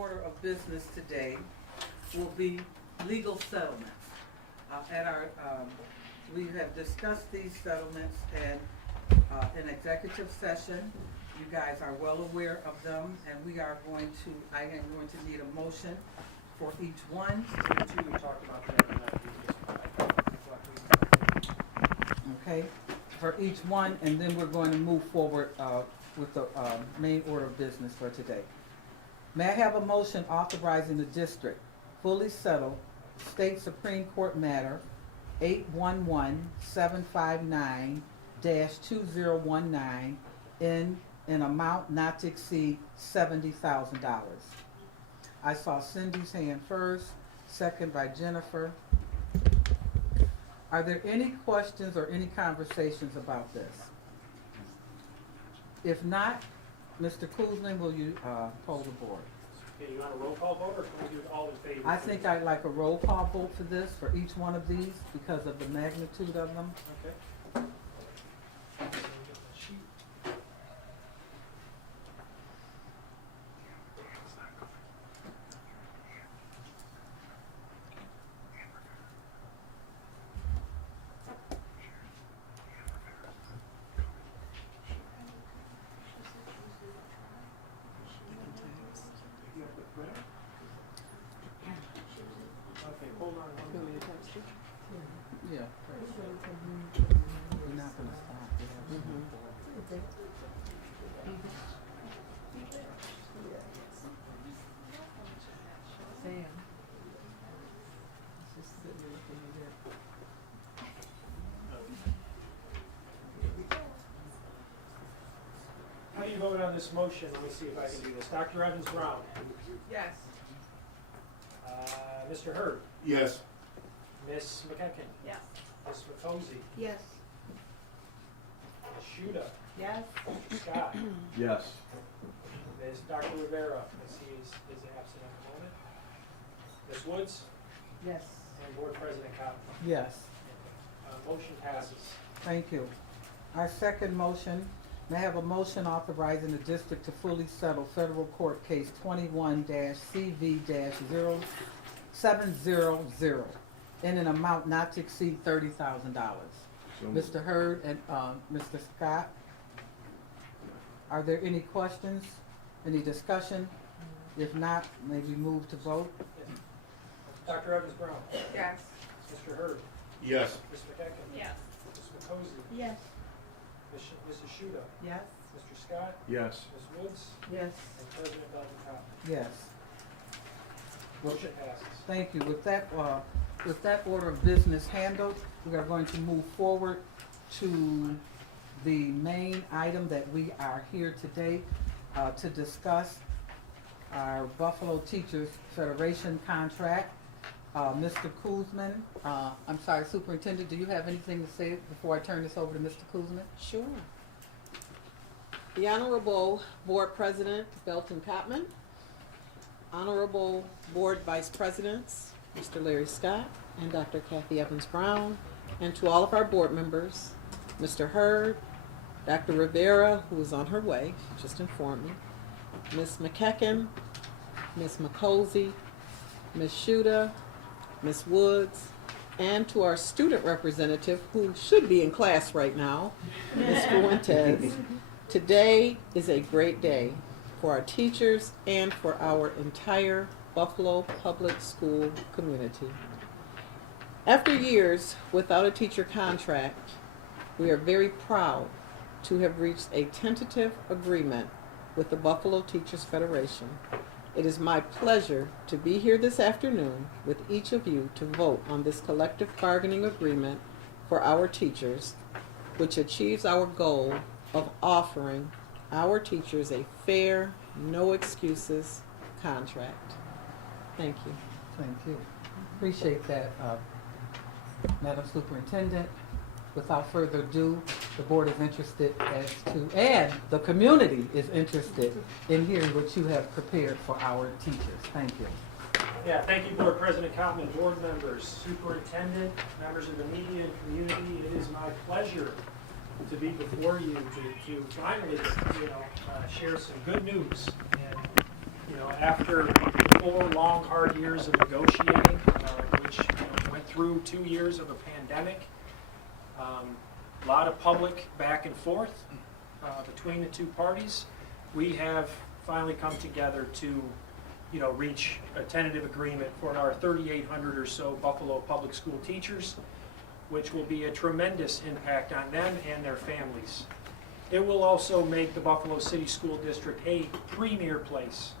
order of business today will be legal settlements. We have discussed these settlements and in executive session. You guys are well aware of them, and I am going to need a motion for each one. We talked about that. Okay, for each one, and then we're going to move forward with the main order of business for today. May I have a motion authorizing the district fully settle State Supreme Court matter 811-759-2019 in an amount not to exceed $70,000. I saw Cindy's hand first, second by Jennifer. Are there any questions or any conversations about this? If not, Mr. Kuzmin, will you poll the board? Okay, you want a roll call vote, or can we do it all in favor? I think I'd like a roll call vote for this, for each one of these, because of the magnitude of them. Okay. Okay, hold on. Yeah. We're not gonna stop. Sam. Just sitting there looking at it. How do you vote on this motion? Let me see if I can do this. Dr. Evans Brown. Yes. Mr. Hurd. Yes. Ms. McEachern. Yes. Ms. McCosey. Yes. Ms. Shuda. Yes. Mr. Scott. Yes. Ms. Dr. Rivera. Ms. He is absent at the moment. Ms. Woods. Yes. And Board President Cotton. Yes, Motion passes. thank you. Our second motion, may I have a motion authorizing the district to fully settle federal court case 21-CV-0700 in an amount not to exceed $30,000. Mr. Hurd and Mr. Scott, are there any questions, any discussion? If not, may we move to vote? Dr. Evans Brown. Yes. Mr. Hurd. Yes. Ms. McEachern. Yes. Ms. McCosey. Yes. Mrs. Shuda. Yes. Mr. Scott. Yes. Ms. Woods. Yes. And President Belton Cotton. Yes. Motion passes. Thank you. With that order of business handled, we are going to move forward to the main item that we are here today to discuss our Buffalo Teachers Federation contract. Mr. Kuzmin, I'm sorry, Superintendent, do you have anything to say before I turn this over to Mr. Kuzmin? Sure. The Honorable Board President Belton Cotman, Honorable Board Vice Presidents Mr. Larry Scott and Dr. Kathy Evans Brown, and to all of our board members, Mr. Hurd, Dr. Rivera, who is on her way, she just informed me, Ms. McEachern, Ms. McCosey, Ms. Shuda, Ms. Woods, and to our student representative, who should be in class right now, Ms. Fuentes. Today is a great day for our teachers and for our entire Buffalo Public School community. After years without a teacher contract, we are very proud to have reached a tentative agreement with the Buffalo Teachers Federation. It is my pleasure to be here this afternoon with each of you to vote on this collective bargaining agreement for our teachers, which achieves our goal of offering our teachers a fair, no excuses contract. Thank you. Thank you. Appreciate that, Madam Superintendent. Without further ado, the board is interested and the community is interested in hearing what you have prepared for our teachers. Thank you. Yeah, thank you, Board President Cotman, board members, superintendent, members of the media and community. It is my pleasure to be before you to finally, share some good news. And, After 4 long, hard years of negotiating, which went through 2 years of a pandemic, a lot of public back and forth between the two parties, we have finally come together to reach a tentative agreement for our 3,800 or so Buffalo public school teachers, which will be a tremendous impact on them and their families. It will also make the Buffalo City School District a premier place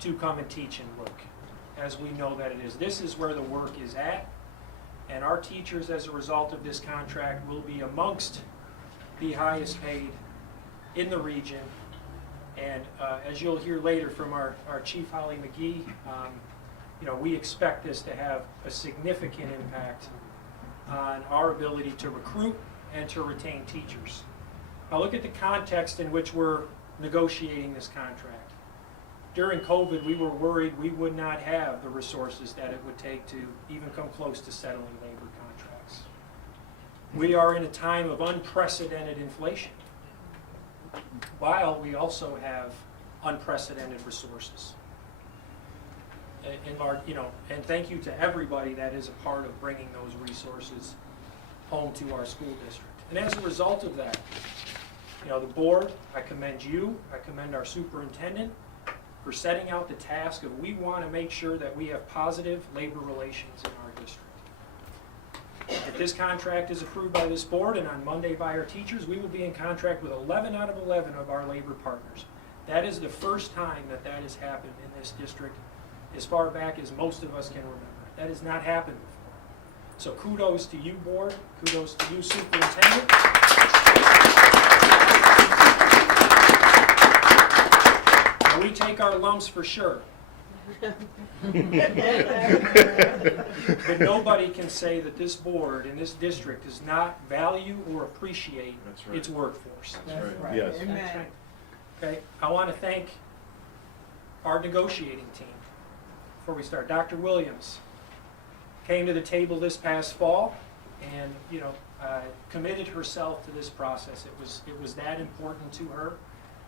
to come and teach and work, as we know that it is. This is where the work is at, and our teachers, as a result of this contract, will be amongst the highest paid in the region. And as you'll hear later from our Chief Holly McGee, we expect this to have a significant impact on our ability to recruit and to retain teachers. Now look at the context in which we're negotiating this contract. During COVID, we were worried we would not have the resources that it would take to even come close to settling labor contracts. We are in a time of unprecedented inflation, while we also have unprecedented resources. And thank you to everybody that is a part of bringing those resources home to our school district. And as a result of that, the board, I commend you, I commend our superintendent for setting out the task of we want to make sure that we have positive labor relations in our district. If this contract is approved by this board and on Monday by our teachers, we will be in contract with 11 out of 11 of our labor partners. That is the first time that that has happened in this district as far back as most of us can remember. That has not happened before. So kudos to you, board. Kudos to you, superintendent. And we take our lumps for sure. But nobody can say that this board and this district does not value or appreciate its workforce. That's right. Yes. Amen. Okay, I want to thank our negotiating team. Before we start, Dr. Williams came to the table this past fall and committed herself to this process. It was that important to her,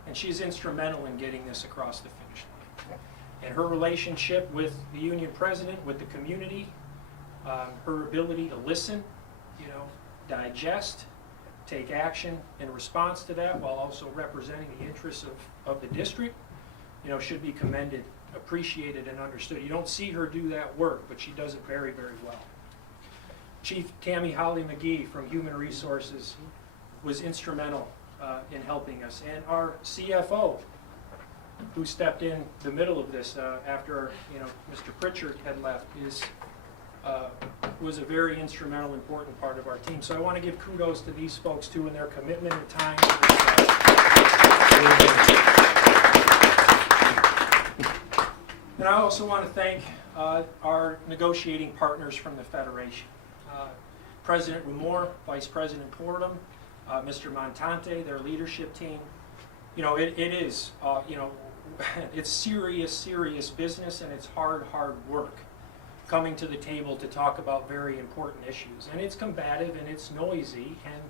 and she's instrumental in getting this across the finish line. And her relationship with the union president, with the community, her ability to listen, digest, take action in response to that while also representing the interests of the district, should be commended, appreciated, and understood. You don't see her do that work, but she does it very, very well. Chief Tammy Holly McGee from Human Resources was instrumental in helping us. And our CFO, who stepped in the middle of this after Mr. Pritchard had left, was a very instrumental, important part of our team. So I want to give kudos to these folks too and their commitment and time. And I also want to thank our negotiating partners from the Federation. President Rumor, Vice President Portum, Mr. Montante, their leadership team. It is, it's serious business, and it's hard work coming to the table to talk about very important issues. And it's combative and it's noisy and,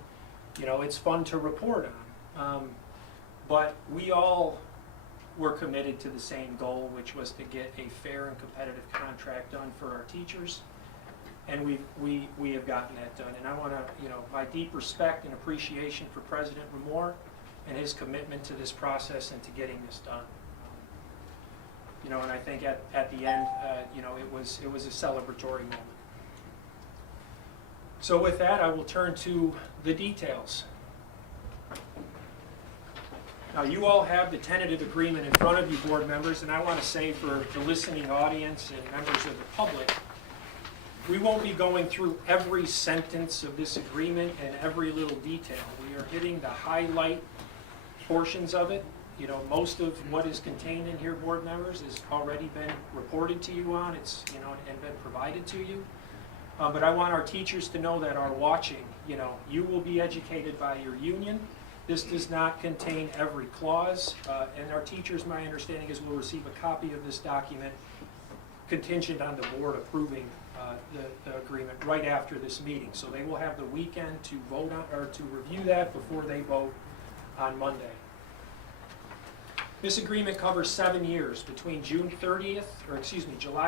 it's fun to report on. But we all were committed to the same goal, which was to get a fair and competitive contract done for our teachers. And we have gotten that done. And I want to, my deep respect and appreciation for President Rumor and his commitment to this process and to getting this done. And I think at the end, it was a celebratory moment. So with that, I will turn to the details. Now, you all have the tentative agreement in front of you, board members, and I want to say for the listening audience and members of the public, we won't be going through every sentence of this agreement and every little detail. We are hitting the highlight portions of it. Most of what is contained in here, board members, has already been reported to you on. It's, and been provided to you. But I want our teachers to know that are watching, you will be educated by your union. This does not contain every clause. And our teachers, my understanding is, will receive a copy of this document contingent on the board approving the agreement right after this meeting. So they will have the weekend to vote on, or to review that before they vote on Monday. This agreement covers 7 years between July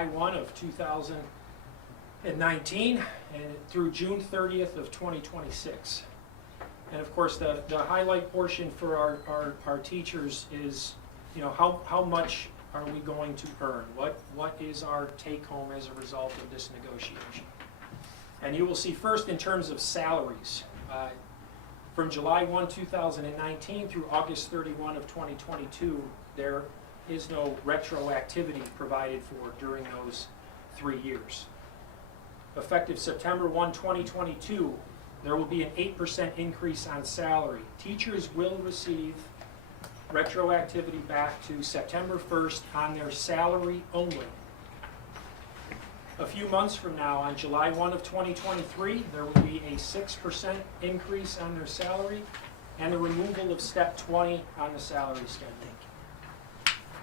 1 of 2019 and through June 30th of 2026. And of course, the highlight portion for our teachers is, you know, how much are we going to earn? What is our take home as a result of this negotiation? And you will see first in terms of salaries. From July 1, 2019 through August 31 of 2022, there is no retroactivity provided for during those 3 years. Effective September 1, 2022, there will be an 8% increase on salary. Teachers will receive retroactivity back to September 1st on their salary only. A few months from now, on July 1 of 2023, there will be a 6% increase on their salary and the removal of step 20 on the salary schedule.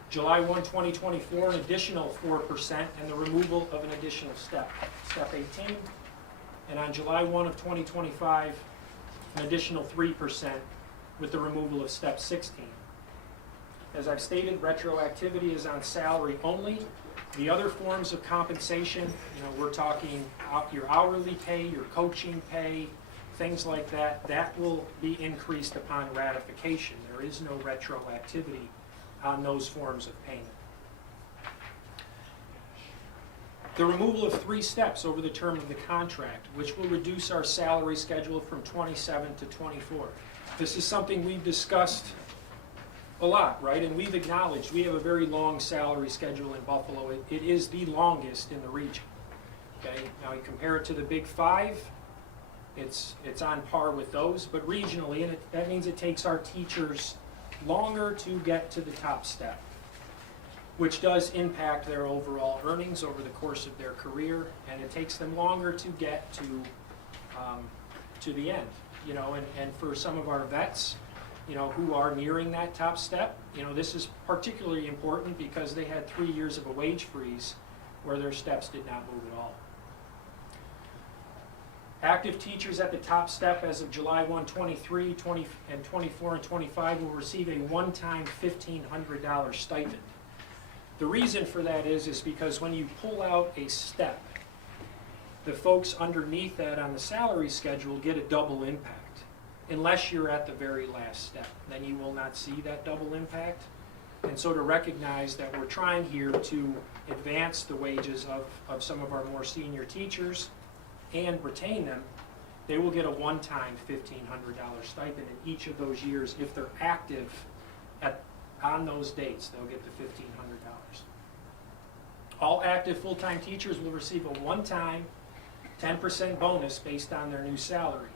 July 1, 2024, an additional 4% and the removal of an additional step, step 18. And on July 1 of 2025, an additional 3% with the removal of step 16. As I've stated, retroactivity is on salary only. The other forms of compensation, you know, we're talking your hourly pay, your coaching pay, things like that, that will be increased upon ratification. There is no retroactivity on those forms of payment. The removal of 3 steps over the term of the contract, which will reduce our salary schedule from 27 to 24. This is something we've discussed a lot, right? And we've acknowledged we have a very long salary schedule in Buffalo. It is the longest in the region. Okay, now you compare it to the Big 5, it's on par with those, but regionally, and that means it takes our teachers longer to get to the top step, which does impact their overall earnings over the course of their career, and it takes them longer to get to the end. You know, and for some of our vets, you know, who are nearing that top step, you know, this is particularly important because they had 3 years of a wage freeze where their steps did not move at all. Active teachers at the top step as of July 1, 23, 20, and 24 and 25 will receive a one-time $1,500 stipend. The reason for that is because when you pull out a step, the folks underneath that on the salary schedule get a double impact. Unless you're at the very last step, then you will not see that double impact. And so to recognize that we're trying here to advance the wages of some of our more senior teachers and retain them, they will get a one-time $1,500 stipend in each of those years. If they're active on those dates, they'll get the $1,500. All active full-time teachers will receive a one-time 10% bonus based on their new salary.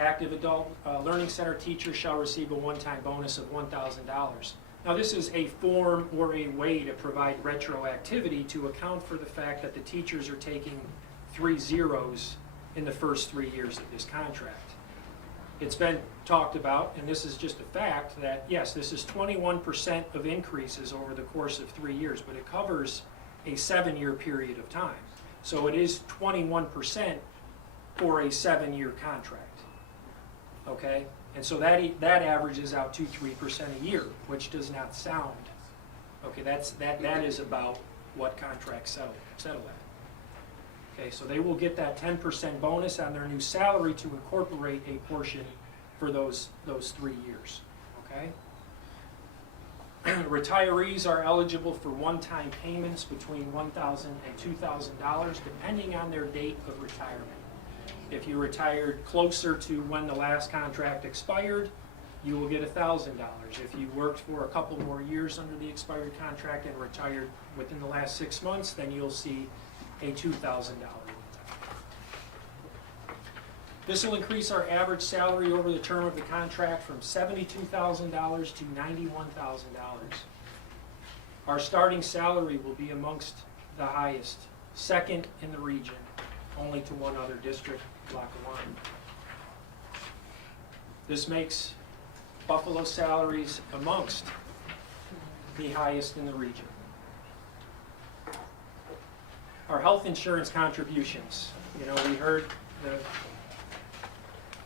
Active adult learning center teachers shall receive a one-time bonus of $1,000. Now this is a form or a way to provide retroactivity to account for the fact that the teachers are taking 3 zeros in the first 3 years of this contract. It's been talked about, and this is just a fact, that yes, this is 21% of increases over the course of 3 years, but it covers a 7-year period of time. So it is 21% for a 7-year contract. Okay, and so that averages out to 3% a year, which does not sound okay. That is about what contracts settle at. Okay, so they will get that 10% bonus on their new salary to incorporate a portion for those 3 years. Okay. Retirees are eligible for one-time payments between $1,000 and $2,000 depending on their date of retirement. If you retired closer to when the last contract expired, you will get $1,000. If you worked for a couple more years under the expired contract and retired within the last 6 months, then you'll see a $2,000. This will increase our average salary over the term of the contract from $72,000 to $91,000. Our starting salary will be amongst the highest, second in the region, only to one other district, Lackawanna. This makes Buffalo salaries amongst the highest in the region. Our health insurance contributions. You know, we heard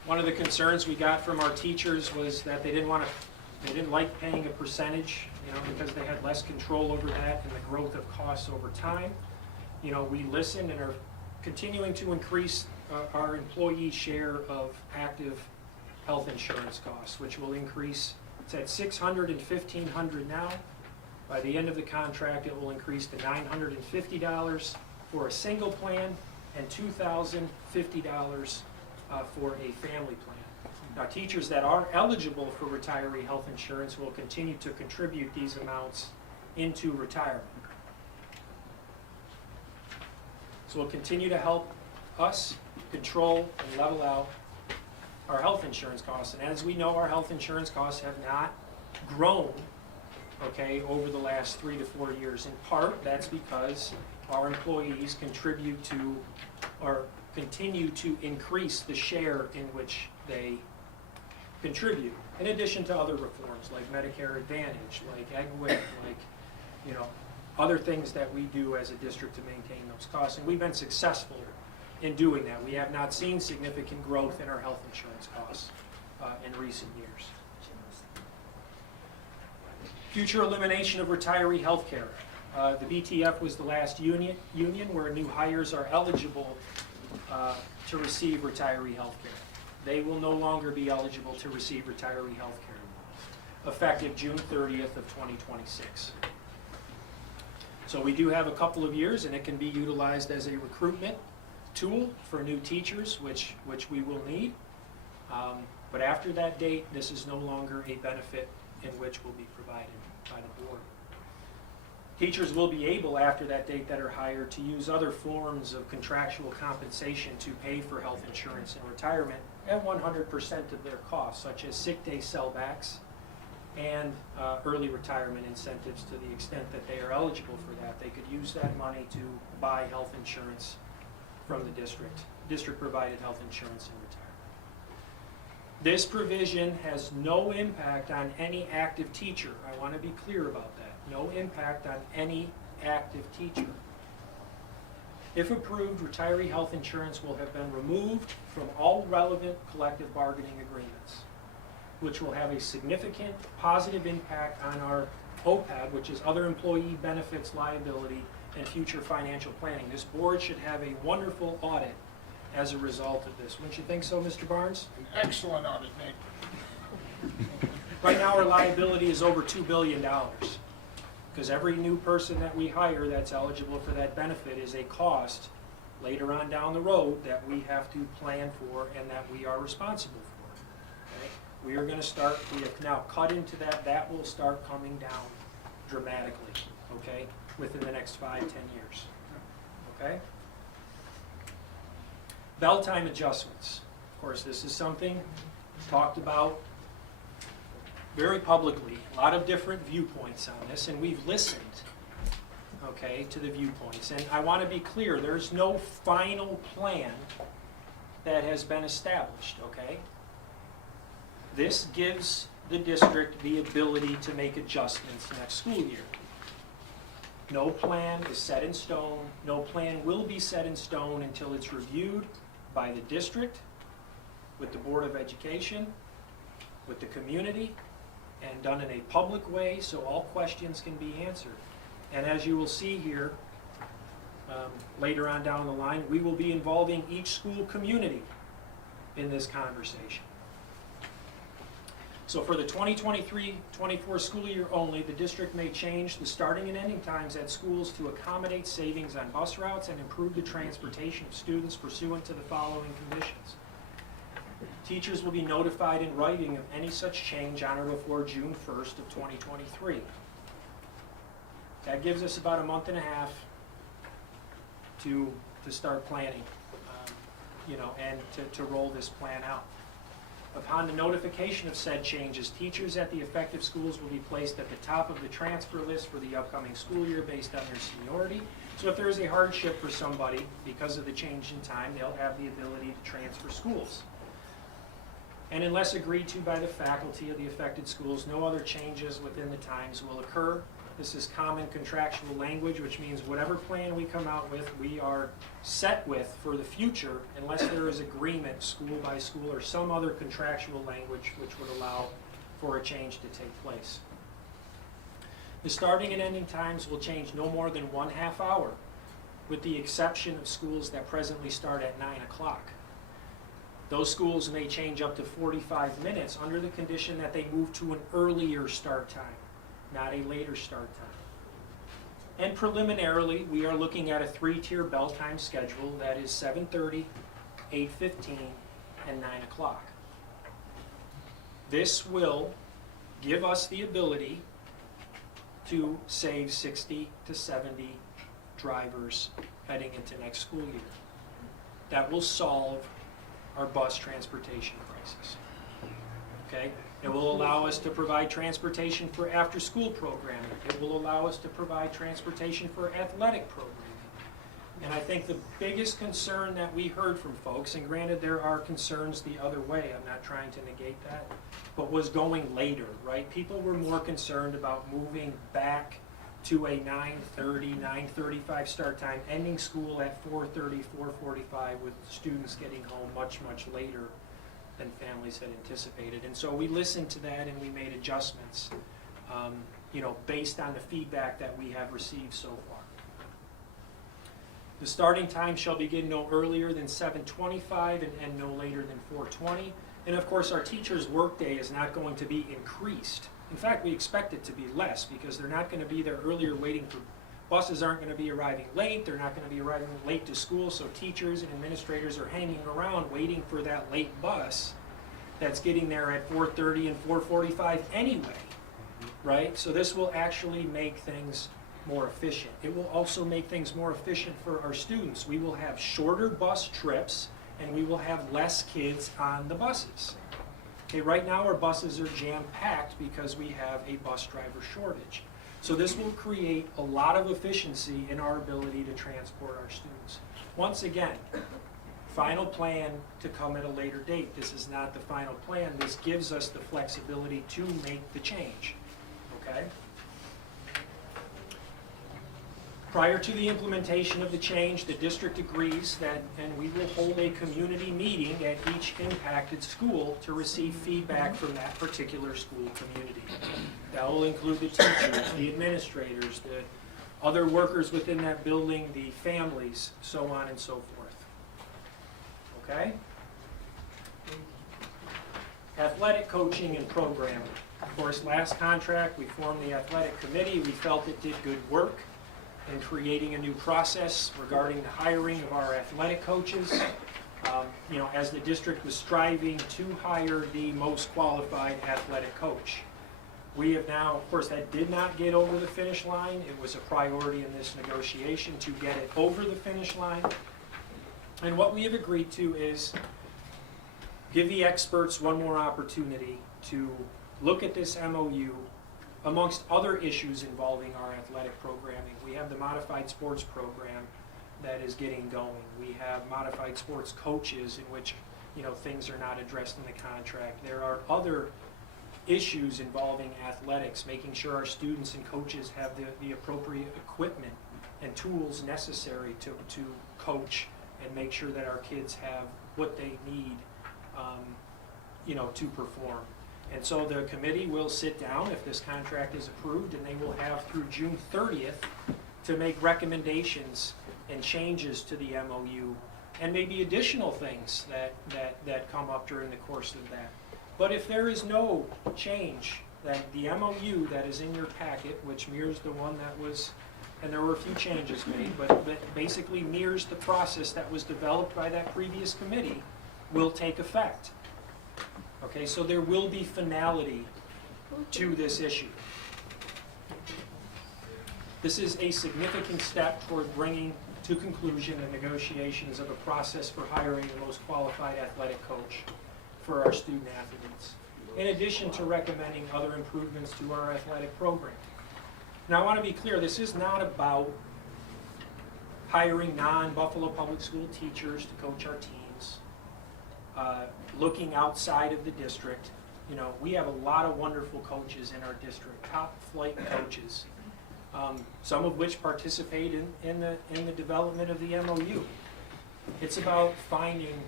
one of the concerns we got from our teachers was that they didn't want to They didn't like paying a percentage, because they had less control over that and the growth of costs over time. We listened and are continuing to increase our employee share of active health insurance costs, which will increase. It's at $600 and $1,500 now. By the end of the contract, it will increase to $950 for a single plan and $2,050 for a family plan. Now, teachers that are eligible for retiree health insurance will continue to contribute these amounts into retirement. So we'll continue to help us control and level out our health insurance costs. And as we know, our health insurance costs have not grown, over the last 3 to 4 years. In part, that's because our employees contribute to or continue to increase the share in which they contribute, in addition to other reforms like Medicare Advantage, like EGWIC, other things that we do as a district to maintain those costs. And we've been successful in doing that. We have not seen significant growth in our health insurance costs in recent years. Future elimination of retiree health care. The BTF was the last union where new hires are eligible to receive retiree health care. They will no longer be eligible to receive retiree health care, effective June 30th of 2026. So we do have a couple of years, and it can be utilized as a recruitment tool for new teachers, which we will need. But after that date, this is no longer a benefit in which will be provided by the board. Teachers will be able, after that date that are hired, to use other forms of contractual compensation to pay for health insurance and retirement at 100% of their costs, such as sick day sellbacks and early retirement incentives to the extent that they are eligible for that. They could use that money to buy health insurance from the district-provided health insurance and retirement. This provision has no impact on any active teacher. I want to be clear about that. No impact on any active teacher. If approved, retiree health insurance will have been removed from all relevant collective bargaining agreements, which will have a significant positive impact on our OPEB, which is other employee benefits liability and future financial planning. This board should have a wonderful audit as a result of this. Wouldn't you think so, Mr. Barnes? An excellent audit, Nate. Right now, our liability is over $2 billion, because every new person that we hire that's eligible for that benefit is a cost later on down the road that we have to plan for and that we are responsible for. Okay? We are going to start, we have now cut into that. That will start coming down dramatically, okay, within the next 5-10 years. Okay? Bell time adjustments. Of course, this is something talked about very publicly. A lot of different viewpoints on this, and we've listened, okay, to the viewpoints. And I want to be clear, there's no final plan that has been established, okay? This gives the district the ability to make adjustments next school year. No plan is set in stone. No plan will be set in stone until it's reviewed by the district, with the Board of Education, with the community, and done in a public way so all questions can be answered. And as you will see here, later on down the line, we will be involving each school community in this conversation. So for the 2023-24 school year only, the district may change the starting and ending times at schools to accommodate savings on bus routes and improve the transportation of students pursuant to the following conditions. Teachers will be notified in writing of any such change on or before June 1st of 2023. That gives us about a month and a half to start planning, and to roll this plan out. Upon the notification of said changes, teachers at the effective schools will be placed at the top of the transfer list for the upcoming school year based on their seniority. So if there is a hardship for somebody because of the change in time, they'll have the ability to transfer schools. And unless agreed to by the faculty of the affected schools, no other changes within the times will occur. This is common contractual language, which means whatever plan we come out with, we are set with for the future, unless there is agreement, school by school, or some other contractual language which would allow for a change to take place. The starting and ending times will change no more than 1/2 hour, with the exception of schools that presently start at 9 o'clock. Those schools may change up to 45 minutes under the condition that they move to an earlier start time, not a later start time. And preliminarily, we are looking at a 3-tier bell time schedule that is 7:30, 8:15, and 9 o'clock. This will give us the ability to save 60 to 70 drivers heading into next school year. That will solve our bus transportation crisis. Okay? It will allow us to provide transportation for after-school programming. It will allow us to provide transportation for athletic programming. And I think the biggest concern that we heard from folks, and granted there are concerns the other way, I'm not trying to negate that, but was going later, right? People were more concerned about moving back to a 9:30, 9:35 start time, ending school at 4:30, 4:45, with students getting home much, much later than families had anticipated. And so we listened to that and we made adjustments, based on the feedback that we have received so far. The starting time shall begin no earlier than 7:25 and end no later than 4:20. And of course, our teachers' workday is not going to be increased. In fact, we expect it to be less because they're not going to be there earlier waiting for, buses aren't going to be arriving late, they're not going to be arriving late to school, so teachers and administrators are hanging around waiting for that late bus that's getting there at 4:30 and 4:45 anyway, right? So this will actually make things more efficient. It will also make things more efficient for our students. We will have shorter bus trips and we will have less kids on the buses. Okay, right now our buses are jam-packed because we have a bus driver shortage. So this will create a lot of efficiency in our ability to transport our students. Once again, final plan to come at a later date. This is not the final plan. This gives us the flexibility to make the change, okay? Prior to the implementation of the change, the district agrees that, and we will hold a community meeting at each impacted school to receive feedback from that particular school community. That will include the teachers, the administrators, the other workers within that building, the families, so on and so forth. Okay? Athletic coaching and programming. Of course, last contract, we formed the athletic committee. We felt it did good work in creating a new process regarding the hiring of our athletic coaches. As the district was striving to hire the most qualified athletic coach. We have now, of course, that did not get over the finish line. It was a priority in this negotiation to get it over the finish line. And what we have agreed to is give the experts one more opportunity to look at this MOU amongst other issues involving our athletic programming. We have the modified sports program that is getting going. We have modified sports coaches in which things are not addressed in the contract. There are other issues involving athletics, making sure our students and coaches have the appropriate equipment and tools necessary to coach and make sure that our kids have what they need to perform. And so the committee will sit down if this contract is approved, and they will have through June 30th to make recommendations and changes to the MOU and maybe additional things that come up during the course of that. But if there is no change, that the MOU that is in your packet, which mirrors the one that was, and there were a few changes made, but basically mirrors the process that was developed by that previous committee, will take effect. Okay, so there will be finality to this issue. This is a significant step toward bringing to conclusion the negotiations of a process for hiring the most qualified athletic coach for our student athletes, in addition to recommending other improvements to our athletic program. Now I want to be clear, this is not about hiring non-Buffalo Public School teachers to coach our teams. Looking outside of the district, we have a lot of wonderful coaches in our district, top flight coaches, some of which participate in the development of the MOU. It's about finding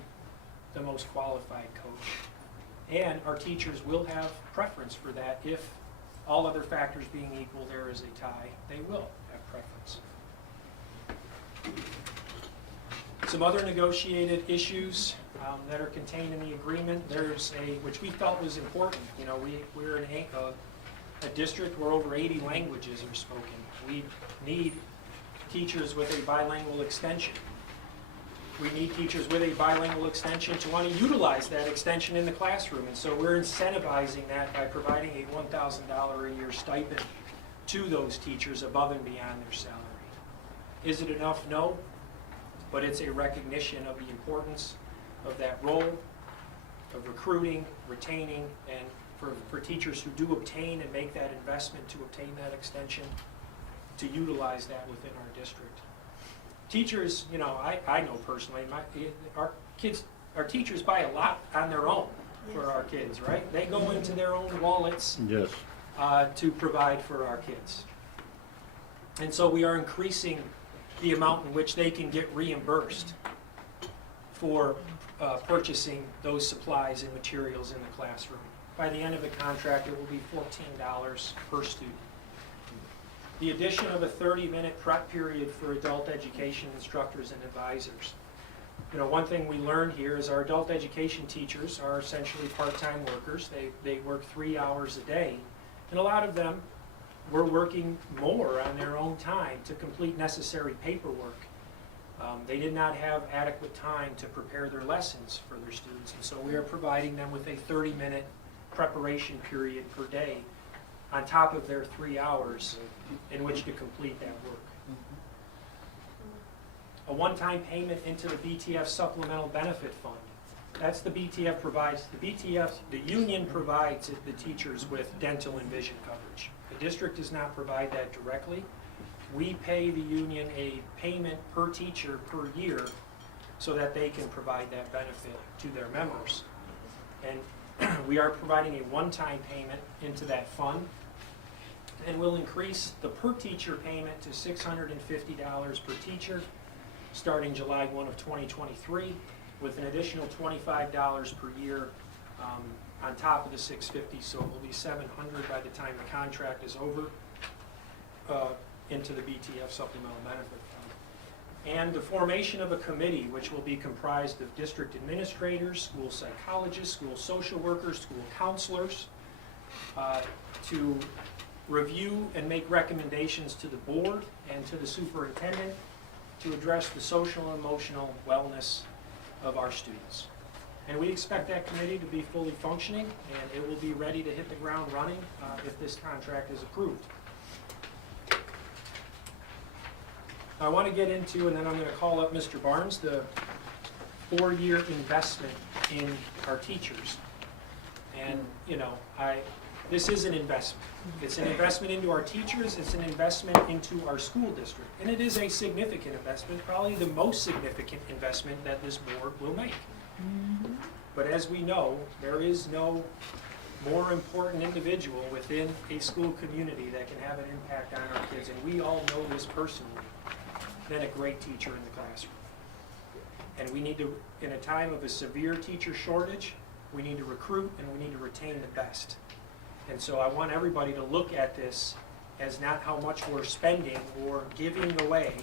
the most qualified coach. And our teachers will have preference for that. If all other factors being equal, there is a tie, they will have preference. Some other negotiated issues that are contained in the agreement. There's which we felt was important. You know, we're in a district where over 80 languages are spoken. We need teachers with a bilingual extension. We need teachers with a bilingual extension to want to utilize that extension in the classroom. And so we're incentivizing that by providing a $1,000 a year stipend to those teachers above and beyond their salary. Is it enough? No. But it's a recognition of the importance of that role, of recruiting, retaining, and for teachers who do obtain and make that investment to obtain that extension, to utilize that within our district. Teachers, you know, I know personally, our teachers buy a lot on their own for our kids, right? They go into their own wallets Yes. to provide for our kids. And so we are increasing the amount in which they can get reimbursed for purchasing those supplies and materials in the classroom. By the end of the contract, it will be $14 per student. The addition of a 30-minute prep period for adult education instructors and advisors. You know, one thing we learned here is our adult education teachers are essentially part-time workers. They work 3 hours a day, and a lot of them were working more on their own time to complete necessary paperwork. They did not have adequate time to prepare their lessons for their students, and so we are providing them with a 30-minute preparation period per day on top of their 3 hours in which to complete that work. A one-time payment into the BTF Supplemental Benefit Fund. That's the BTF provides, the union provides the teachers with dental and vision coverage. The district does not provide that directly. We pay the union a payment per teacher per year so that they can provide that benefit to their members. And we are providing a one-time payment into that fund, and we'll increase the per teacher payment to $650 per teacher starting July 1 of 2023, with an additional $25 per year on top of the $650, so it will be $700 by the time the contract is over into the BTF Supplemental Benefit Fund. And the formation of a committee which will be comprised of district administrators, school psychologists, school social workers, school counselors, to review and make recommendations to the board and to the superintendent to address the social and emotional wellness of our students. And we expect that committee to be fully functioning, and it will be ready to hit the ground running if this contract is approved. I want to get into, and then I'm going to call up Mr. Barnes, the 4-year investment in our teachers. And, you know, this is an investment. It's an investment into our teachers, it's an investment into our school district. And it is a significant investment, probably the most significant investment that this board will make. But as we know, there is no more important individual within a school community that can have an impact on our kids, and we all know this personally, than a great teacher in the classroom. And we need to, in a time of a severe teacher shortage, we need to recruit and we need to retain the best. And so I want everybody to look at this as not how much we're spending or giving away,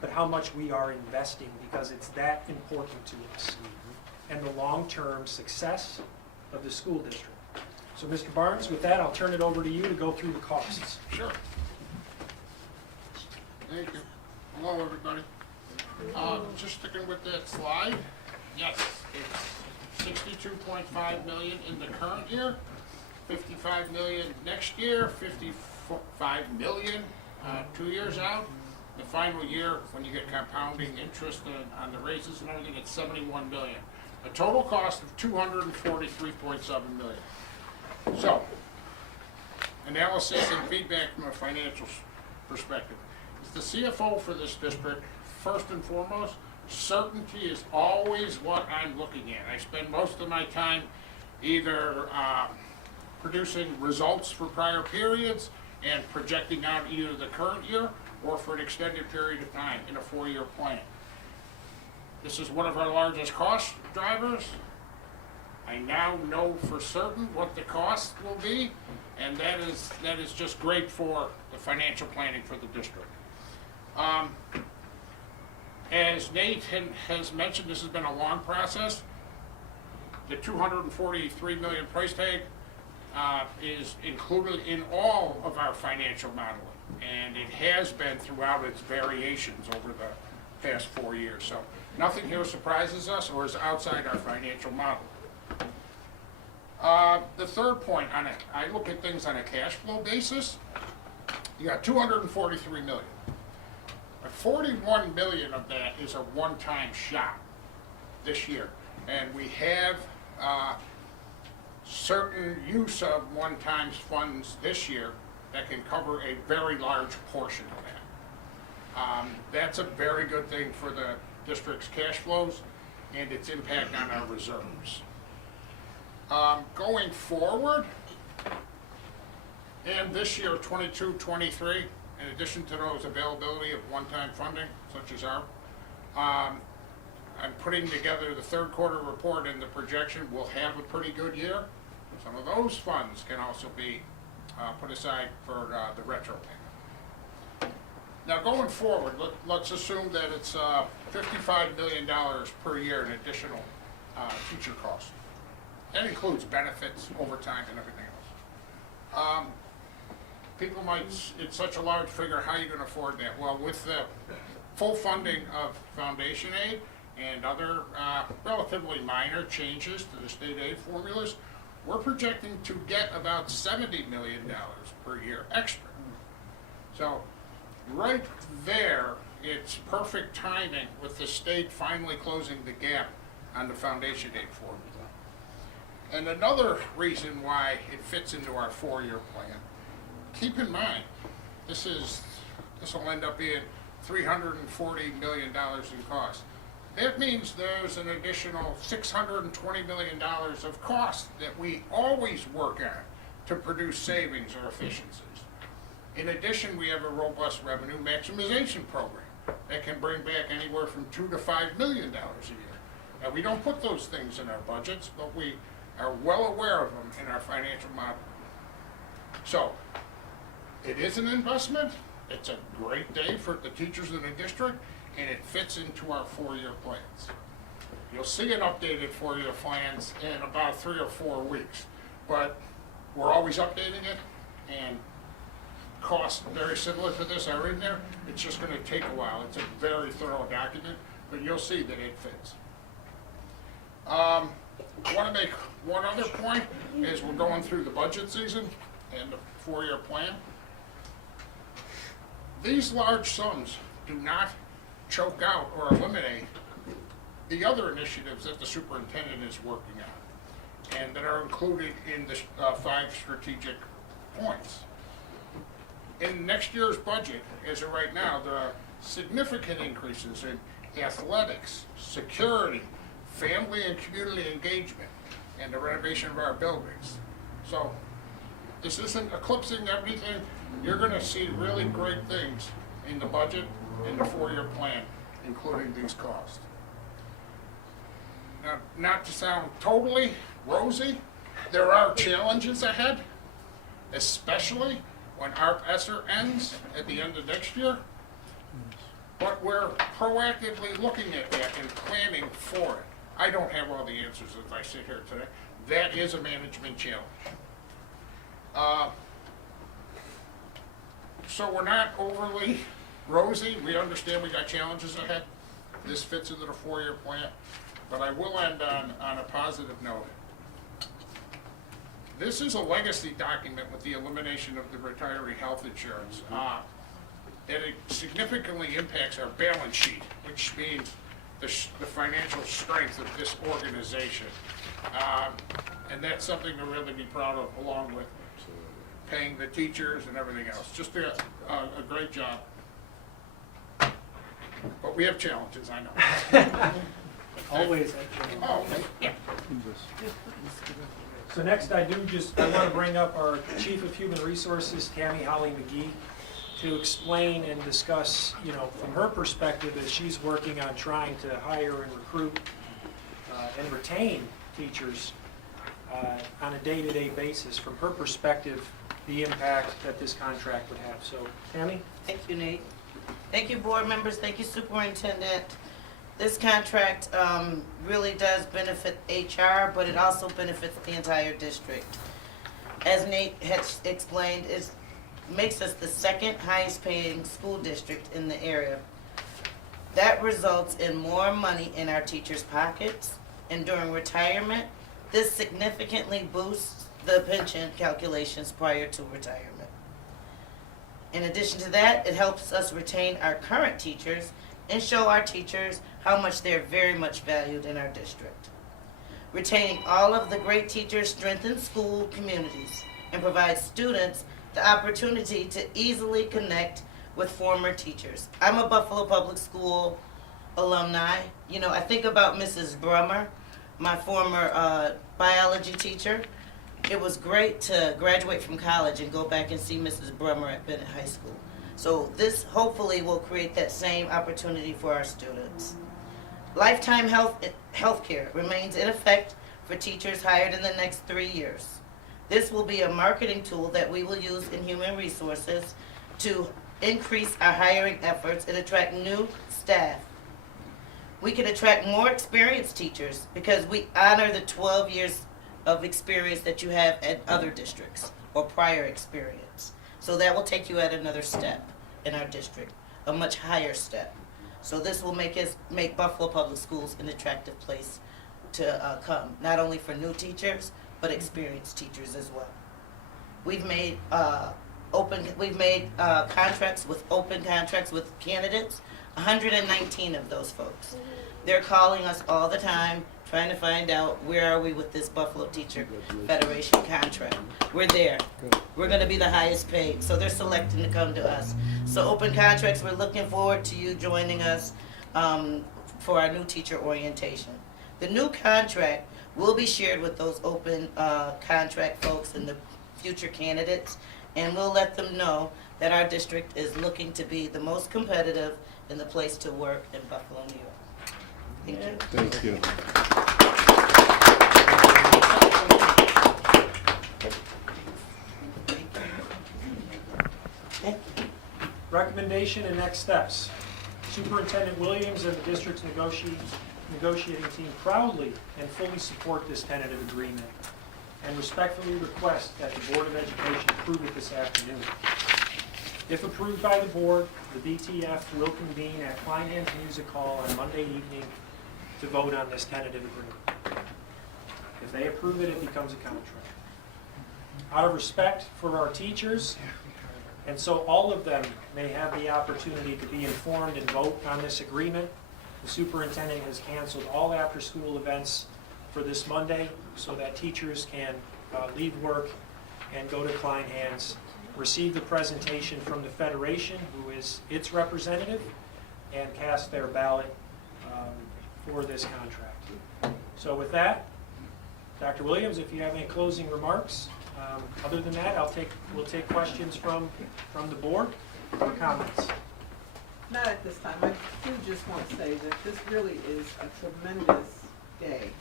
but how much we are investing, because it's that important to us and the long-term success of the school district. So Mr. Barnes, with that, I'll turn it over to you to go through the costs. Sure. Thank you. Hello, everybody. Just sticking with that slide. Yes, it's $62.5 million in the current year, $55 million next year, $55 million 2 years out. The final year, when you get compounding interest on the raises and everything, it's $71 million. A total cost of $243.7 million. So, analysis and feedback from a financial perspective. As the CFO for this district, first and foremost, certainty is always what I'm looking at. I spend most of my time either producing results for prior periods and projecting out either the current year or for an extended period of time in a 4-year plan. This is one of our largest cost drivers. I now know for certain what the cost will be, and that is just great for the financial planning for the district. As Nate has mentioned, this has been a long process. The $243 million price tag is included in all of our financial modeling, and it has been throughout its variations over the past 4 years. So nothing here surprises us or is outside our financial model. The third point, I look at things on a cash flow basis. You got $243 million. 41 million of that is a one-time shot this year, and we have certain use of one-time funds this year that can cover a very large portion of that. That's a very good thing for the district's cash flows and its impact on our reserves. Going forward, and this year, 22-23, in addition to those availability of one-time funding, such as I'm putting together the third quarter report, and the projection will have a pretty good year. Some of those funds can also be put aside for the retro payment. Now, going forward, let's assume that it's $55 million per year in additional teacher costs. That includes benefits, overtime, and everything else. People might, it's such a large figure, how are you going to afford that? Well, with the full funding of foundation aid and other relatively minor changes to the state aid formulas, we're projecting to get about $70 million per year extra. So right there, it's perfect timing with the state finally closing the gap on the foundation aid formula. And another reason why it fits into our 4-year plan, keep in mind, this will end up being $340 million in cost. That means there's an additional $620 million of cost that we always work on to produce savings or efficiencies. In addition, we have a robust revenue maximization program that can bring back anywhere from $2 to $5 million a year. Now, we don't put those things in our budgets, but we are well aware of them in our financial model. So, it is an investment, it's a great day for the teachers in the district, and it fits into our 4-year plans. You'll see an updated 4-year plans in about 3 or 4 weeks, but we're always updating it, and costs very similar to this are in there. It's just going to take a while. It's a very thorough document, but you'll see that it fits. I want to make one other point as we're going through the budget season and the 4-year plan. These large sums do not choke out or eliminate the other initiatives that the superintendent is working on and that are included in the 5 strategic points. In next year's budget, as of right now, there are significant increases in athletics, security, family and community engagement, and the renovation of our buildings. So this isn't eclipsing everything. You're going to see really great things in the budget, in the 4-year plan, including these costs. Now, not to sound totally rosy, there are challenges ahead, especially when ARP ESSER ends at the end of next year. But we're proactively looking at that and planning for it. I don't have all the answers as I sit here today. That is a management challenge. So we're not overly rosy. We understand we got challenges ahead. This fits into the 4-year plan. But I will end on a positive note. This is a legacy document with the elimination of the retiree health insurance. And it significantly impacts our balance sheet, which means the financial strength of this organization. And that's something to really be proud of, along with paying the teachers and everything else. Just a great job. But we have challenges, I know. Always. Oh, yeah. So next, I want to bring up our Chief of Human Resources, Tammy Holly McGee, to explain and discuss, from her perspective as she's working on trying to hire and recruit and retain teachers, on a day-to-day basis, from her perspective, the impact that this contract would have. So, Tammy? Thank you, Nate. Thank you, board members. Thank you, superintendent. This contract really does benefit HR, but it also benefits the entire district. As Nate has explained, it makes us the second highest paying school district in the area. That results in more money in our teachers' pockets, and during retirement, this significantly boosts the pension calculations prior to retirement. In addition to that, it helps us retain our current teachers and show our teachers how much they're very much valued in our district. Retaining all of the great teachers strengthens school communities and provides students the opportunity to easily connect with former teachers. I'm a Buffalo Public School alumni. You know, I think about Mrs. Brummer, my former biology teacher. It was great to graduate from college and go back and see Mrs. Brummer at Bennett High School. So this hopefully will create that same opportunity for our students. Lifetime health care remains in effect for teachers hired in the next 3 years. This will be a marketing tool that we will use in human resources to increase our hiring efforts and attract new staff. We can attract more experienced teachers because we honor the 12 years of experience that you have at other districts or prior experience. So that will take you at another step in our district, a much higher step. So this will make Buffalo Public Schools an attractive place to come, not only for new teachers, but experienced teachers as well. We've made contracts with open contracts with candidates, 119 of those folks. They're calling us all the time, trying to find out where are we with this Buffalo Teacher Federation contract. We're there. We're going to be the highest paid, so they're selecting to come to us. So open contracts, we're looking forward to you joining us for our new teacher orientation. The new contract will be shared with those open contract folks and the future candidates, and we'll let them know that our district is looking to be the most competitive and the place to work in Buffalo, New York. Thank you. Thank you. Thank you. Recommendation and next steps. Superintendent Williams and the district's negotiating team proudly and fully support this tentative agreement and respectfully request that the Board of Education approve it this afternoon. If approved by the board, the BTF will convene at Kleinhand's Music Hall on Monday evening to vote on this tentative agreement. If they approve it, it becomes a contract. Out of respect for our teachers, and so all of them may have the opportunity to be informed and vote on this agreement, the superintendent has canceled all after-school events for this Monday so that teachers can leave work and go to Kleinhand's, receive the presentation from the Federation, who is its representative, and cast their ballot for this contract. So with that, Dr. Williams, if you have any closing remarks, other than that, we'll take questions from the board or comments. Not at this time. I do just want to say that this really is a tremendous day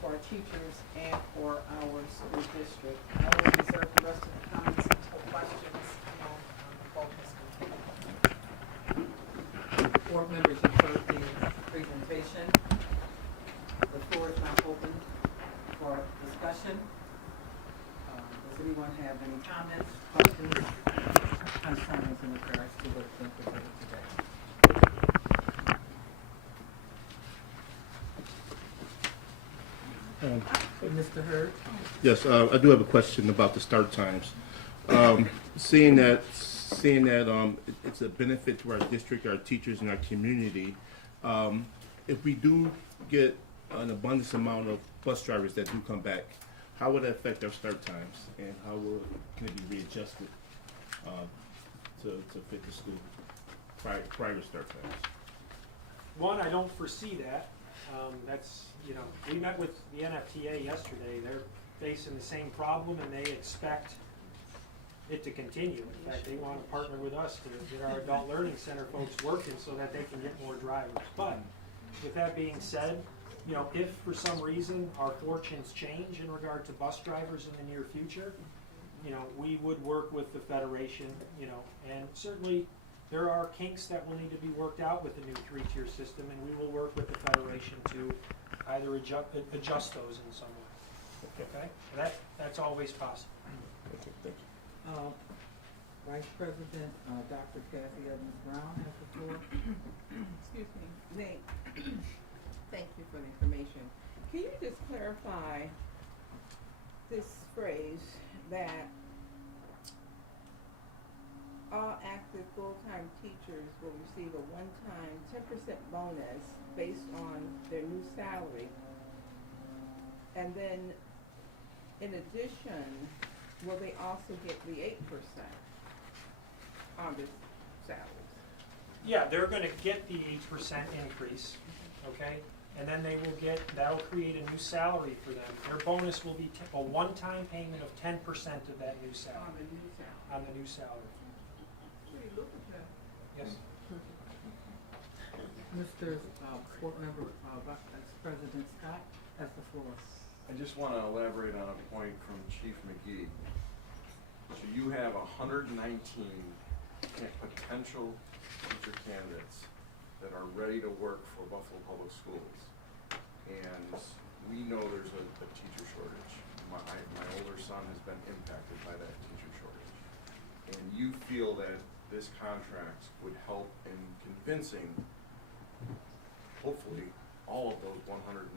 for our teachers and for our school district. I will reserve the rest of the comments until questions on both. Board members, you've heard the presentation. The floor is now open for discussion. Does anyone have any comments, questions, concerns in regards to what's been presented today? Mr. Hurd? Yes, I do have a question about the start times. Seeing that it's a benefit to our district, our teachers, and our community, if we do get an abundance amount of bus drivers that do come back, how would that affect our start times, and how can it be readjusted to fit the school prior start times? One, I don't foresee that. We met with the NFTA yesterday. They're facing the same problem, and they expect it to continue. In fact, they want to partner with us to get our adult learning center folks working so that they can get more drivers. But with that being said, you know, if for some reason our fortunes change in regard to bus drivers in the near future, you know, we would work with the Federation, you know, and certainly there are kinks that will need to be worked out with the new three-tier system, and we will work with the Federation to either adjust those in some way, okay? And that's always possible. Okay, thank you. Vice President, Dr. Kathy Evans Brown has the floor. Excuse me, Nate, thank you for the information. Can you just clarify this phrase that all active full-time teachers will receive a one-time 10% bonus based on their new salary? And then, in addition, will they also get the 8% on their salaries? Yeah, they're gonna get the 8% increase, okay? And then they will get, that'll create a new salary for them. Their bonus will be a one-time payment of 10% of that new On salary, the new salary? on the new salary. Pretty lucrative. Yes. Mr. Board Member, Vice President Scott has the floor. I just want to elaborate on a point from Chief McGee. So you have 119 potential teacher candidates that are ready to work for Buffalo Public Schools. And we know there's a teacher shortage. My older son has been impacted by that teacher shortage. And you feel that this contract would help in convincing, hopefully, all of those 119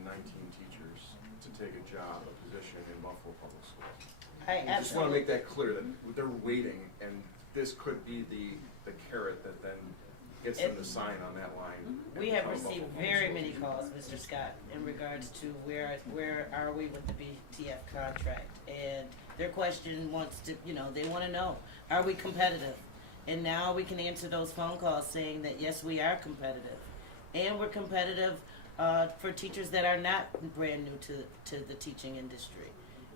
teachers to take a job, a position in Buffalo Public Schools. I I just want to absolutely, make that clear, that they're waiting, and this could be the carrot that then gets them to sign on that line. and we have become a received Buffalo Public very Schools many teacher. calls, Mr. Scott, in regards to where are we with the BTF contract? And their question wants to, you know, they want to know, are we competitive? And now we can answer those phone calls saying that, yes, we are competitive. And we're competitive for teachers that are not brand new to the teaching industry.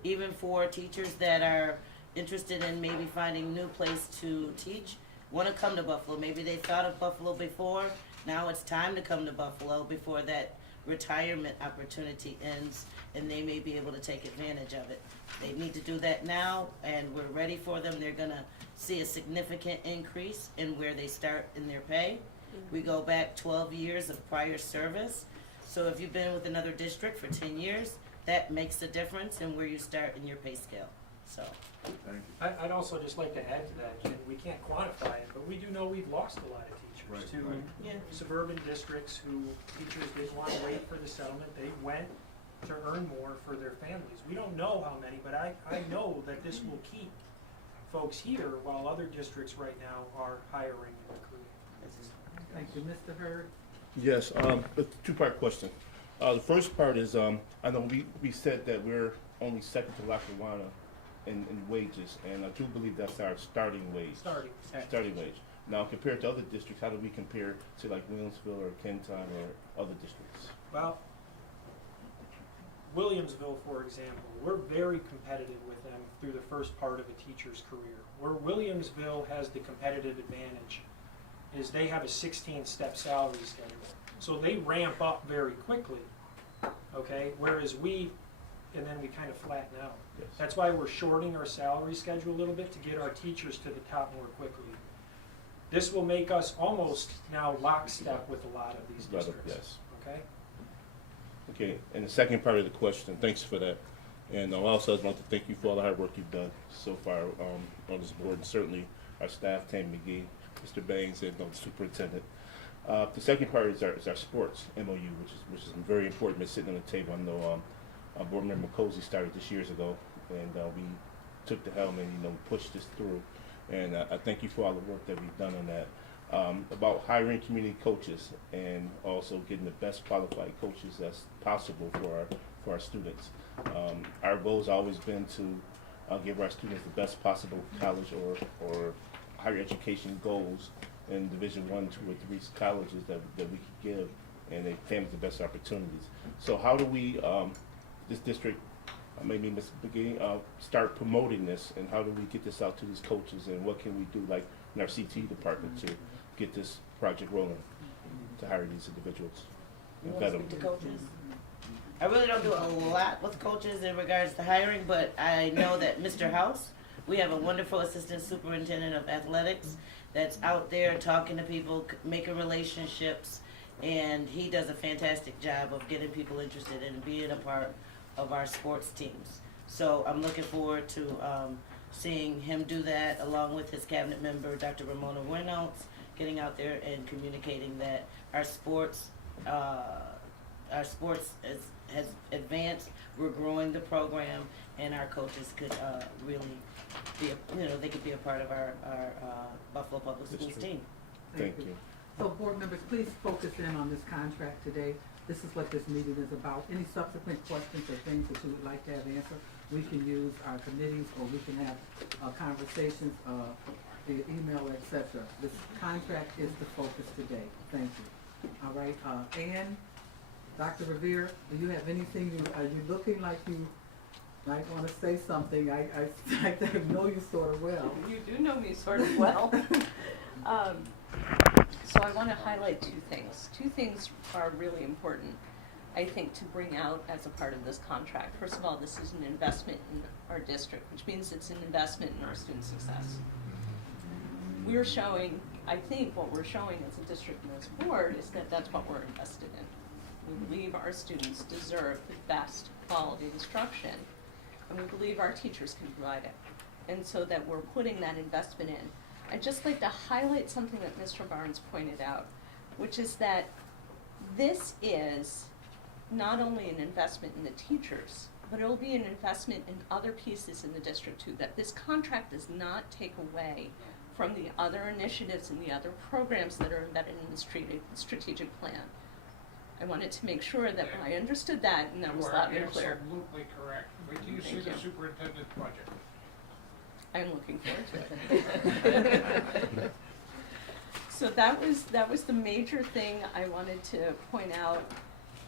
Even for teachers that are interested in maybe finding a new place to teach, want to come to Buffalo. Maybe they thought of Buffalo before. Now it's time to come to Buffalo before that retirement opportunity ends, and they may be able to take advantage of it. They need to do that now, and we're ready for them. They're going to see a significant increase in where they start in their pay. We go back 12 years of prior service. So if you've been with another district for 10 years, that makes a difference in where you start in your pay scale. So, Thank you. I'd also just like to add to that, Ken, we can't quantify it, but we do know we've lost a lot of teachers Right, to right. yeah. suburban districts who teachers didn't want to wait for the settlement. They went to earn more for their families. We don't know how many, but I know that this will keep folks here while other districts right now are hiring and recruiting. Thank you. Mr. Hurd? Yes, a two-part question. The first part is, I know we said that we're only second to Lackawanna in wages, and I do believe that's our starting wage. Starting wage. Now, compared to other districts, how do we compare to like Williamsville or Kenton or other districts? Well, Williamsville, for example, we're very competitive with them through the first part of a teacher's career. Where Williamsville has the competitive advantage is they have a 16-step salary schedule. So they ramp up very quickly, okay? Whereas and then we kind of flatten out. Yes. That's why we're shorting our salary schedule a little bit to get our teachers to the top more quickly. This will make us almost now lockstep with a lot of these districts, Yes. okay? Okay, and the second part of the question, thanks for that. And also, I want to thank you for all the hard work you've done so far on this board, and certainly our staff, Tammy McGee, Mr. Bangs, and the superintendent. The second part is our sports MOU, which is very important. Been sitting on the table. I know Board Member Cozy started this years ago, and we took the helm and pushed this through. And I thank you for all the work that we've done on that. About hiring community coaches and also getting the best qualified coaches that's possible for our students. Our goal has always been to give our students the best possible college or higher education goals in Division 1, 2, or 3 colleges that we could give, and they families the best opportunities. So how do we, this district, maybe Ms. McGee, start promoting this, and how do we get this out to these coaches, and what can we do, like in our CT department, to get this project rolling, to hire these individuals You and want vet to them? speak to coaches? I really don't do a lot with coaches in regards to hiring, but I know that Mr. House, we have a wonderful assistant superintendent of athletics that's out there talking to people, making relationships, and he does a fantastic job of getting people interested in being a part of our sports teams. So I'm looking forward to seeing him do that along with his cabinet member, Dr. Ramona Reynolds, getting out there and communicating that our sports has advanced. We're growing the program, and our coaches could really be, they could be a part of our Buffalo Public Schools team. Thank you. So board members, please focus in on this contract today. This is what this meeting is about. Any subsequent questions or things that you would like to have answered, we can use our committees, or we can have conversations via email, etc. This contract is the focus today. Thank you. All right, Ann, Dr. Revere, do you have anything, are you looking like you might want to say something? I know you sort of well. You do know me sort of well. So I want to highlight two things. Two things are really important, I think, to bring out as a part of this contract. First of all, this is an investment in our district, which means it's an investment in our student success. We're showing, I think what we're showing as a district and as a board is that that's what we're invested in. We believe our students deserve the best quality instruction, and we believe our teachers can provide it. And so that we're putting that investment in. I'd just like to highlight something that Mr. Barnes pointed out, which is that this is not only an investment in the teachers, but it will be an investment in other pieces in the district too, that this contract does not take away from the other initiatives and the other programs that are embedded in the strategic plan. I wanted to make sure that I understood that, and that was loud and clear. You are absolutely correct. Wait till you see the superintendent's budget. I'm looking forward to it. So that was the major thing I wanted to point out,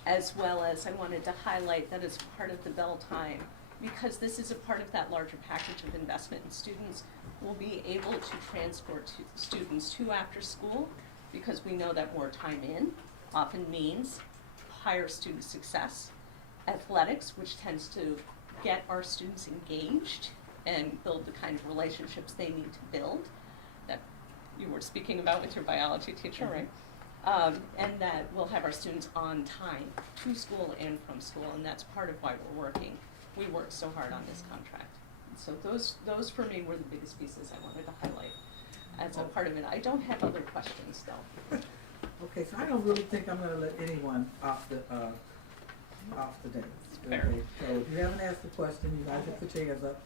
as well as I wanted to highlight that as part of the bell time, because this is a part of that larger package of investment in students. We'll be able to transport students to after school, because we know that more time in often means higher student success. Athletics, which tends to get our students engaged and build the kind of relationships they need to build, that you were speaking about with your biology teacher, right? And that we'll have our students on time to school and from school, and that's part of why we're working. We work so hard on this contract. So those for me were the biggest pieces I wanted to highlight as a part of it. I don't have other questions though. Okay, so I don't really think I'm gonna let anyone off the dais. Fair. Okay, so if you haven't asked a question, you guys can put your hands up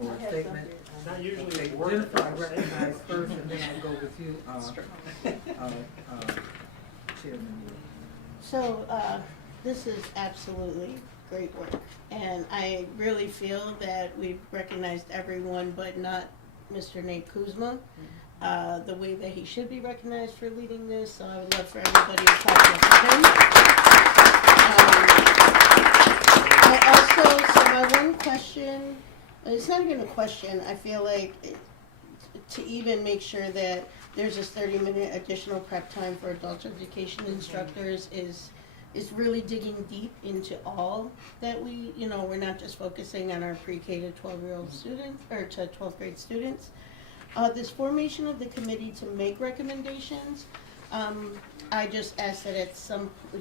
or a statement. Not usually Okay, a word. Jennifer, I recognize first, and then I'll go with you, That's true. Chairman. So, this is absolutely great work, and I really feel that we've recognized everyone, but not Mr. Nate Kuzma, the way that he should be recognized for leading this, so I would love for everybody to clap up for him. So my one question, it's not even a question, I feel like to even make sure that there's this 30-minute additional prep time for adult education instructors is really digging deep into all that we're not just focusing on our pre-K to 12-year-old students, or to 12th grade students. This formation of the committee to make recommendations, I just ask that it's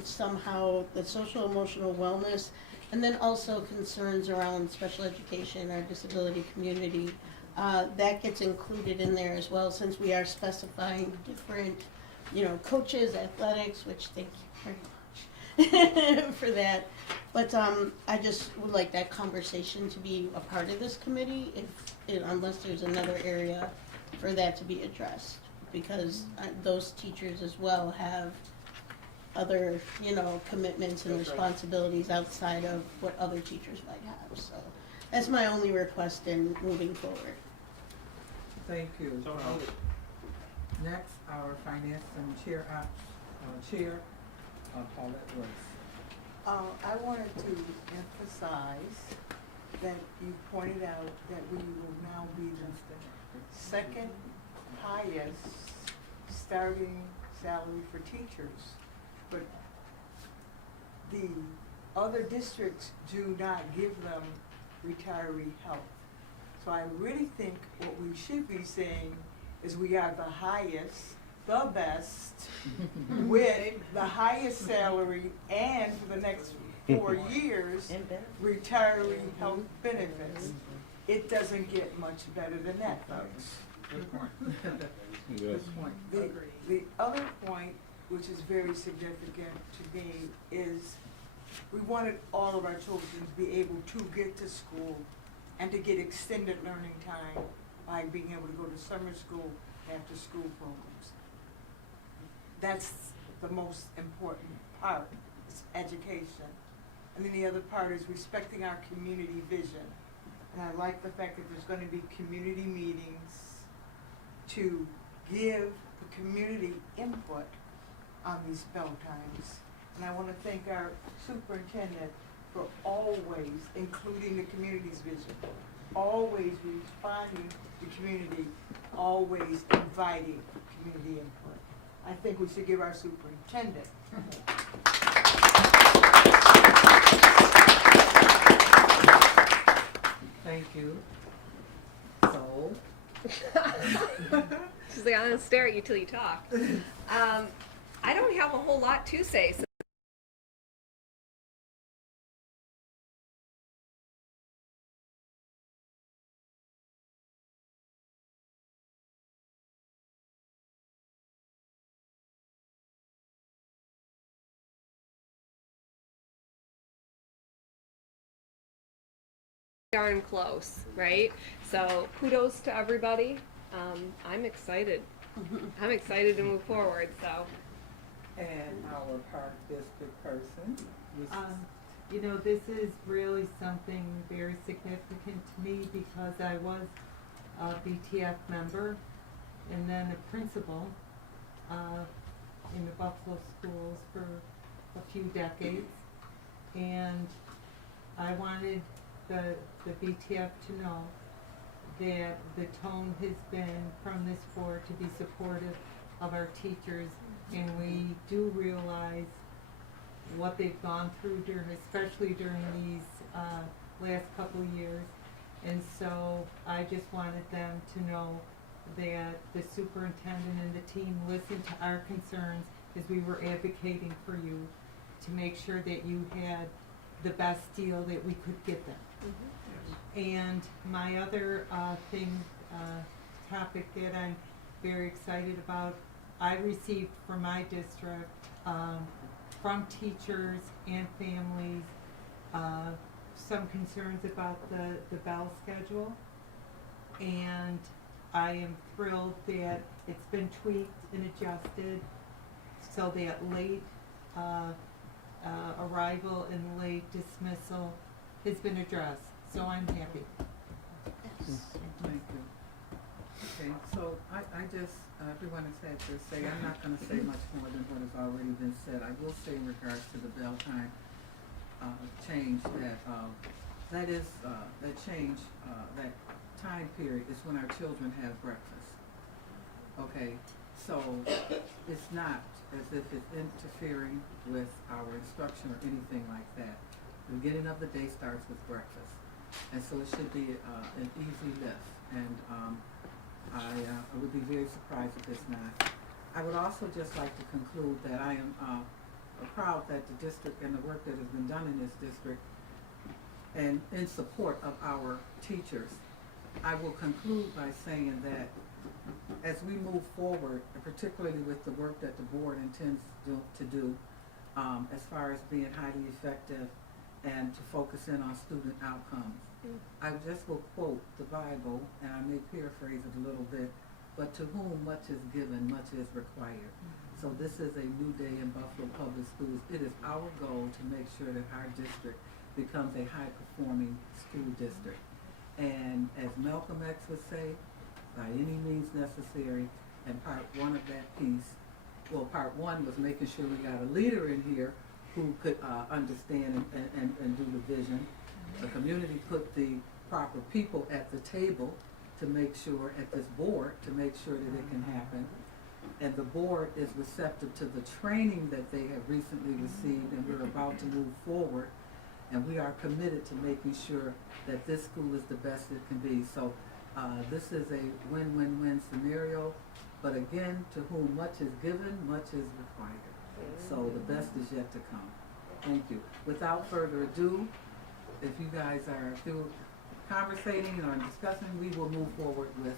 somehow the social emotional wellness, and then also concerns around special education, our disability community, that gets included in there as well, since we are specifying different, coaches, athletics, which thank you very much for that. But I just would like that conversation to be a part of this committee, unless there's another area for that to be addressed, because those teachers as well have other, commitments and responsibilities outside of what other teachers might have. So that's my only request in moving forward. Thank you. So noted. Next, our finance and chair, Paulette Royce. I wanted to emphasize that you pointed out that we will now be the second highest starting salary for teachers. But the other districts do not give them retiree health. So I really think what we should be saying is we are the highest, the best, with the highest salary and for the next 4 years, And benefits. retiree health benefits. It doesn't get much better than that, folks. Good point. Yes. Good point. The other point, which is very significant to me, is we wanted all of our children to be able to get to school and to get extended learning time by being able to go to summer school, after school programs. That's the most important part, is education. And then the other part is respecting our community vision. And I like the fact that there's gonna be community meetings to give the community input on these bell times. And I wanna thank our superintendent for always including the community's vision, always responding to community, always inviting community input. I think we should give our superintendent Thank you. So, She's like, I'm gonna stare at you till you talk. I don't have a whole lot to say. So darn close, right? So kudos to everybody. I'm excited. I'm excited to move forward. So. and our park district person, Mrs. You know, this is really something very significant to me because I was a BTF member and then a principal in the Buffalo schools for a few decades. And I wanted the BTF to know that the tone has been from this board to be supportive of our teachers, and we do realize what they've gone through especially during these last couple of years. And so I just wanted them to know that the superintendent and the team listened to our concerns as we were advocating for you to make sure that you had the best deal that we could get them. And my other topic that I'm very excited about, I received from my district, from teachers and families, some concerns about the bell schedule. And I am thrilled that it's been tweaked and adjusted so that late arrival and late dismissal has been addressed. So I'm happy. Thank you. Okay, so I just, everyone has had to say, I'm not gonna say much more than what has already been said. I will say in regards to the bell time, change that is, that change, that time period is when our children have breakfast. Okay, so it's not as if it's interfering with our instruction or anything like that. The beginning of the day starts with breakfast. And so it should be an easy lift, and I would be very surprised if it's not. I would also just like to conclude that I am proud that the district and the work that has been done in this district and in support of our teachers. I will conclude by saying that as we move forward, and particularly with the work that the board intends to do as far as being highly effective and to focus in on student outcomes. I just will quote the Bible, and I may paraphrase it a little bit, but to whom much is given, much is required. So this is a new day in Buffalo Public Schools. It is our goal to make sure that our district becomes a high-performing school district. And as Malcolm X would say, by any means necessary, and part one of that piece, well, part one was making sure we got a leader in here who could understand and do the vision. The community put the proper people at the table to make sure, at this board, to make sure that it can happen. And the board is receptive to the training that they have recently received, and we're about to move forward and we are committed to making sure that this school is the best it can be. So this is a win-win-win scenario, but again, to whom much is given, much is required. So the best is yet to come. Thank you. Without further ado, if you guys are through conversating or discussing, we will move forward with.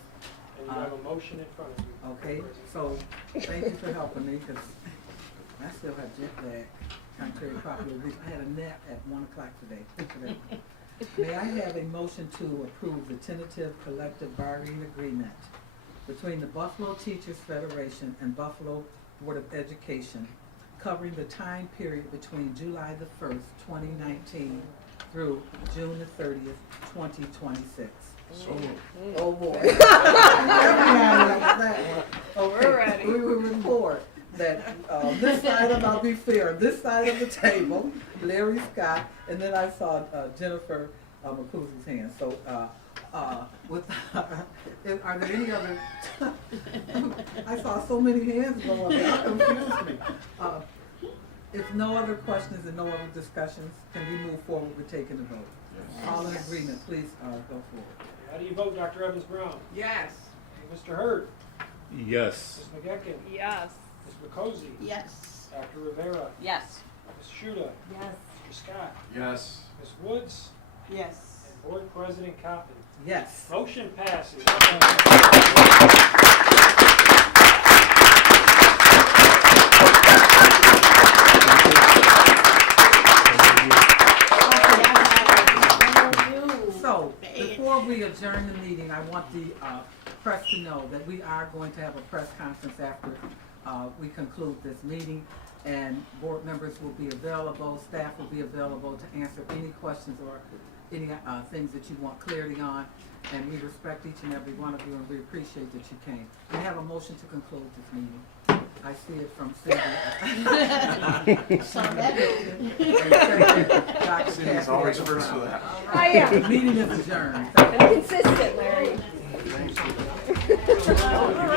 And you have a motion in front of you. Okay, so thank you for helping me, because I still have jet lag, contrary to popular belief. I had a nap at 1 o'clock today. May I have a motion to approve the tentative collective bargaining agreement between the Buffalo Teachers Federation and Buffalo Board of Education, covering the time period between July the 1st, 2019 through June the 30th, 2026. Oh boy. Okay, We're ready. we will report that this side of, I'll be fair, this side of the table, Larry Scott, and then I saw Jennifer McCool's hand. So with, are there any other, I saw so many hands go up, that confused me. If no other questions and no other discussions, can we move forward with taking the vote? Yes. All in agreement, please go forward. How do you vote, Dr. Evans-Brown? Yes. Mr. Hurd? Yes. Ms. McGecken? Yes. Ms. McCosey? Yes. Dr. Rivera? Yes. Ms. Shuda? Yes. Mr. Scott? Yes. Ms. Woods? Yes. And Board President Coppin? Yes. Motion passes. So, before we adjourn the meeting, I want the press to know that we are going to have a press conference after we conclude this meeting, and board members will be available, staff will be available to answer any questions or any things that you want clarity on, and we respect each and every one of you, and we appreciate that you came. We have a motion to conclude this meeting. I see it from Cindy. Saw that. Dr. Cindy's always first for that. I am. The meeting is adjourned. I'm consistent, Larry. Thank you.